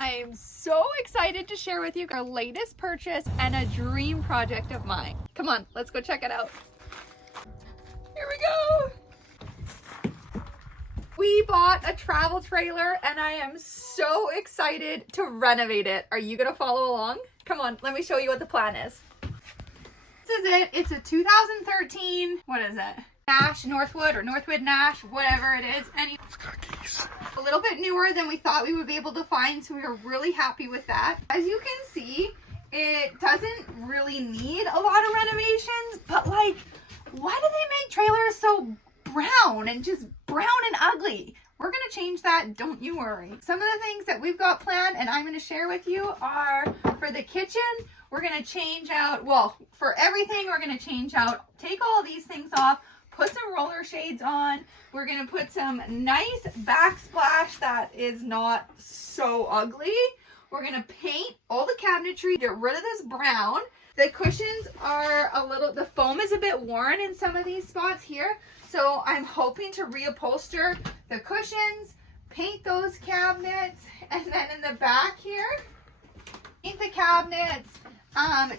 I am so excited to share with you our latest purchase and a dream project of mine. Come on, let's go check it out. Here we go. We bought a travel trailer and I am so excited to renovate it. Are you gonna follow along? Come on, let me show you what the plan is. This is it. It's a 2013, what is it? Nash, Northwood or Northwood Nash, whatever it is. And it's got keys. A little bit newer than we thought we would be able to find, so we were really happy with that. As you can see, it doesn't really need a lot of renovations, but like, why do they make trailers so brown and just brown and ugly? We're gonna change that, don't you worry. Some of the things that we've got planned and I'm gonna share with you are for the kitchen, we're gonna change out, well, for everything, we're gonna change out, take all these things off, put some roller shades on. We're gonna put some nice backsplash that is not so ugly. We're gonna paint all the cabinetry, get rid of this brown. The cushions are a little, the foam is a bit worn in some of these spots here. So I'm hoping to reupholster the cushions, paint those cabinets, and then in the back here, paint the cabinets,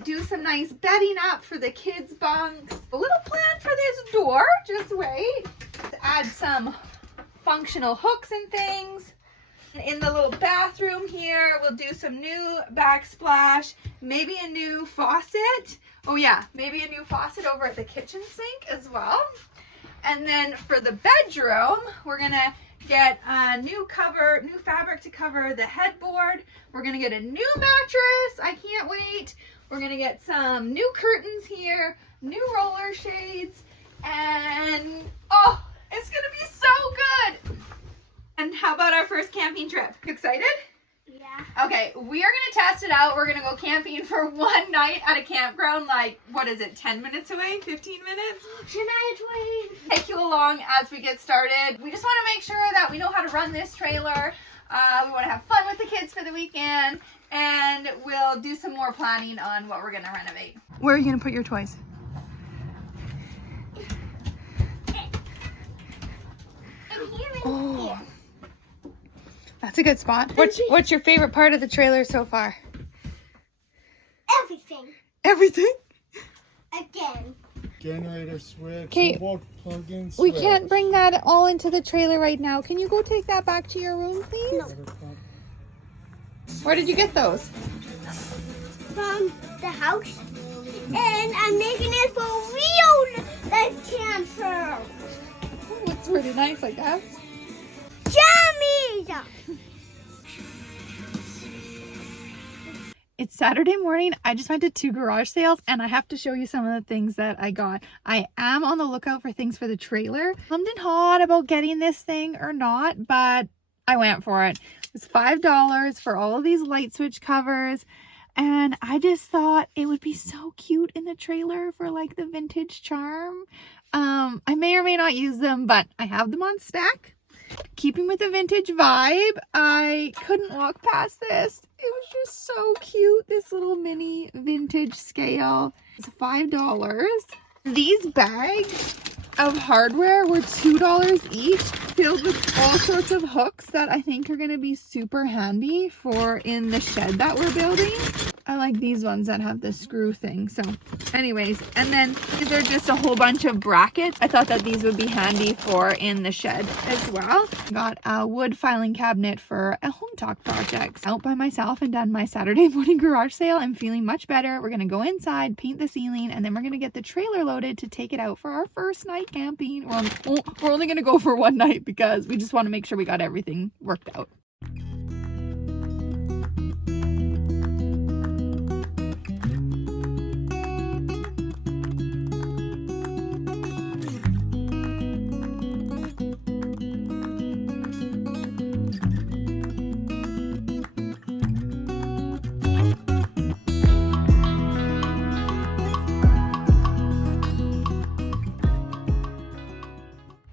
do some nice bedding up for the kids' bunks. A little plan for this door, just wait. Add some functional hooks and things. In the little bathroom here, we'll do some new backsplash, maybe a new faucet. Oh yeah, maybe a new faucet over at the kitchen sink as well. And then for the bedroom, we're gonna get a new cover, new fabric to cover the headboard. We're gonna get a new mattress. I can't wait. We're gonna get some new curtains here, new roller shades, and oh, it's gonna be so good. And how about our first camping trip? Excited? Yeah. Okay, we are gonna test it out. We're gonna go camping for one night at a campground, like, what is it, 10 minutes away, 15 minutes? Take you along as we get started. We just wanna make sure that we know how to run this trailer. We wanna have fun with the kids for the weekend, and we'll do some more planning on what we're gonna renovate. Where are you gonna put your toys? Oh. That's a good spot. What's your favorite part of the trailer so far? Everything. Everything? Again. Generator switch. Okay. Plug-in switch. We can't bring that all into the trailer right now. Can you go take that back to your room, please? No. Where did you get those? From the house. And I'm making it for real life camper. Oh, looks pretty nice, I guess. Jammies! It's Saturday morning. I just went to 2 garage sales and I have to show you some of the things that I got. I am on the lookout for things for the trailer. Hummed and hawed about getting this thing or not, but I went for it. It was $5 for all of these light switch covers. And I just thought it would be so cute in the trailer for like the vintage charm. I may or may not use them, but I have them on stack. Keeping with the vintage vibe, I couldn't walk past this. It was just so cute. This little mini vintage scale. It's $5. These bags of hardware were $2 each, filled with all sorts of hooks that I think are going to be super handy for in the shed that we're building. I like these ones that have the screw thing. So anyways, and then these are just a whole bunch of brackets. I thought that these would be handy for in the shed as well. Got a wood filing cabinet for a home talk project. Out by myself and done my Saturday morning garage sale. I'm feeling much better. We're going to go inside, paint the ceiling, and then we're going to get the trailer loaded to take it out for our first night camping. We're only going to go for one night because we just want to make sure we got everything worked out.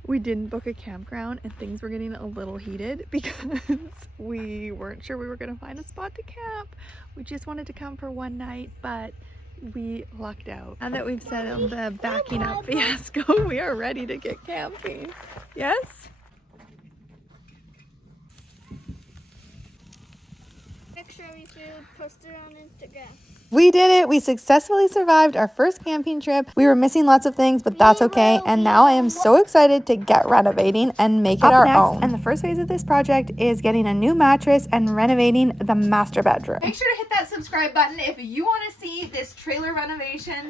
We didn't book a campground and things were getting a little heated because we weren't sure we were going to find a spot to camp. We just wanted to come for one night, but we lucked out. Now that we've settled the backing up fiasco, we are ready to get camping. Yes? show you soon. Post it on Instagram. We did it. We successfully survived our first camping trip. We were missing lots of things, but that's okay. And now I am so excited to get renovating and make it our own. And the first phase of this project is getting a new mattress and renovating the master bedroom. Make sure to hit that subscribe button if you want to see this trailer renovation.